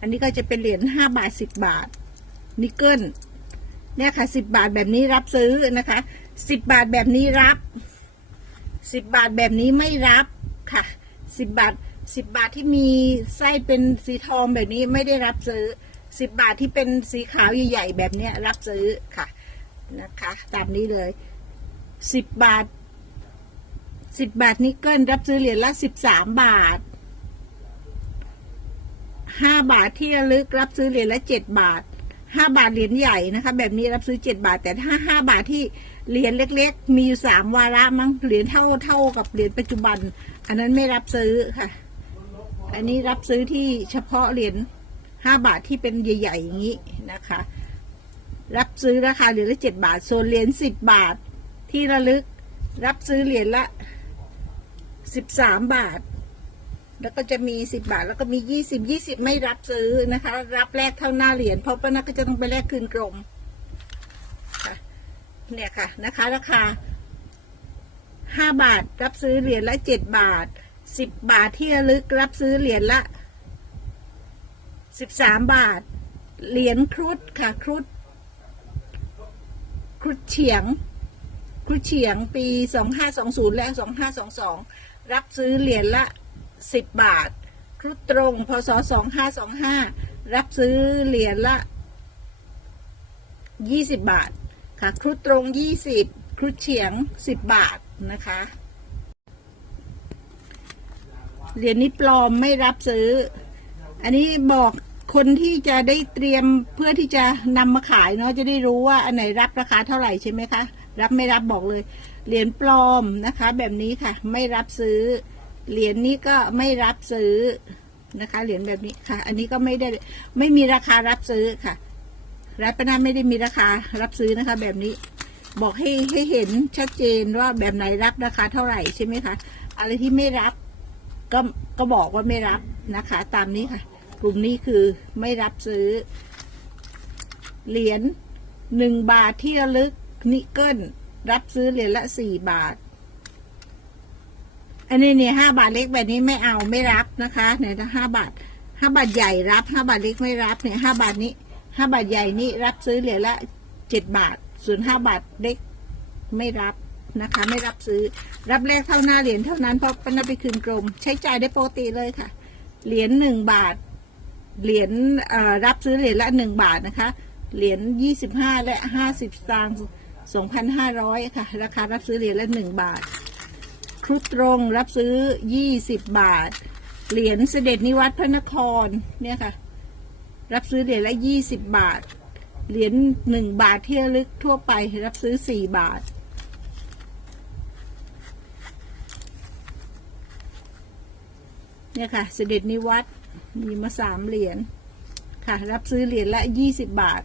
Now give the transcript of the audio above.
อันนี้ก็จะเป็นเหรียญห้าบาทสิบบาท นิกเกิลเนี่ยค่ะสิบบาทแบบนี้รับซื้อนะคะสิบบาทแบบนี้รับสิบบาทแบบนี้ไม่รับค่ะสิบบาทสิบบาทที่มีไส้เป็นสีทองแบบนี้ไม่ได้รับซื้อสิบบาทที่เป็นสีขาวใหญ่ๆแบบเนี้ยรับซื้อค่ะนะคะ ตามนี้เลยสิบบาทสิบบาทนิกเกิลรับซื้อเหรียญละสิบสามบาท ห้าบาทที่ระลึกรับซื้อเหรียญละเจ็ดบาทห้าบาทเหรียญใหญ่นะคะ แบบนี้รับซื้อเจ็ดบาท แต่ถ้าห้าบาทที่เหรียญเล็ก ๆ มีอยู่สามวาระมั้งเหรียญเท่าเท่ากับเหรียญปัจจุบัน อันนั้นไม่รับซื้อค่ะ อันนี้รับซื้อที่เฉพาะเหรียญห้าบาทที่เป็นใหญ่ๆอย่างนี้นะคะ รับซื้อราคาเหรียญละเจ็ดบาท ส่วนเหรียญสิบบาทที่ระลึก รับซื้อเหรียญละสิบสามบาท แล้วก็จะมีสิบบาท แล้วก็มียี่สิบยี่สิบไม่รับซื้อนะคะ รับแลกเท่าหน้าเหรียญเพราะป้านักก็จะต้องไปแลกคืนกรมค่ะเนี่ยค่ะนะคะ ราคาห้าบาทรับซื้อเหรียญละเจ็ดบาทสิบบาทที่ระลึกรับซื้อเหรียญละสิบสามบาท เหรียญครุฑค่ะครุฑครุฑเฉียงครุฑเฉียงปีสองห้าสองศูนย์และสองห้าสองสองรับซื้อเหรียญละ สิบบาท ครุฑตรงพศสองห้าสองห้ารับซื้อเหรียญละยี่สิบบาท ค่ะ ครุฑตรงยี่สิบครุฑเฉียงสิบบาทนะคะ เหรียญนี้ปลอมไม่รับซื้อ อันนี้บอกคนที่จะได้เตรียมเพื่อที่จะนำมาขายเนาะจะได้รู้ว่าอันไหนรับราคาเท่าไหร่ใช่ไหมคะ รับไม่รับบอกเลย เหรียญปลอมนะคะ แบบนี้ค่ะ ไม่รับซื้อ เหรียญนี้ก็ไม่รับซื้อนะคะ เหรียญแบบนี้ค่ะ อันนี้ก็ไม่ได้ไม่มีราคารับซื้อค่ะรัฐนาไม่ได้มีราคารับซื้อนะคะ แบบนี้บอกให้ให้เห็นชัดเจนว่าแบบไหนรับราคาเท่าไหร่ใช่ไหมคะ อะไรที่ไม่รับก็ก็บอกว่าไม่รับนะคะ ตามนี้ค่ะ กลุ่มนี้คือไม่รับซื้อ เหรียญหนึ่งบาทที่ระลึกนิกเกิลรับซื้อเหรียญละสี่บาท อันนี้เนี่ยห้าบาทเล็กแบบนี้ไม่เอาไม่รับนะคะเนี่ยห้าบาทห้าบาทใหญ่รับห้าบาทเล็กไม่รับเนี่ยห้าบาทนี้ห้าบาทใหญ่นี่รับซื้อเหรียญละเจ็ดบาทส่วนห้าบาทเล็กไม่รับนะคะ ไม่รับซื้อรับแรกเท่าหน้าเหรียญเท่านั้นเพราะปนำไปคืนกรม ใช้จ่ายได้ปกติเลยค่ะ เหรียญหนึ่งบาท เหรียญรับซื้อเหรียญละหนึ่งบาทนะคะ เหรียญยี่สิบห้าและห้าสิบตางค์สองพันห้าร้อยค่ะ ราคารับซื้อเหรียญละหนึ่งบาท ครุฑตรงรับซื้อยี่สิบบาท เหรียญเสด็จนิวัตพระนครเนี่ยค่ะ รับซื้อเหรียญละยี่สิบบาท เหรียญหนึ่งบาทที่ระลึกทั่วไปรับซื้อสี่บาทเนี่ยค่ะ เสด็จนิวัตมีมาสามเหรียญค่ะ รับซื้อเหรียญละยี่สิบบาท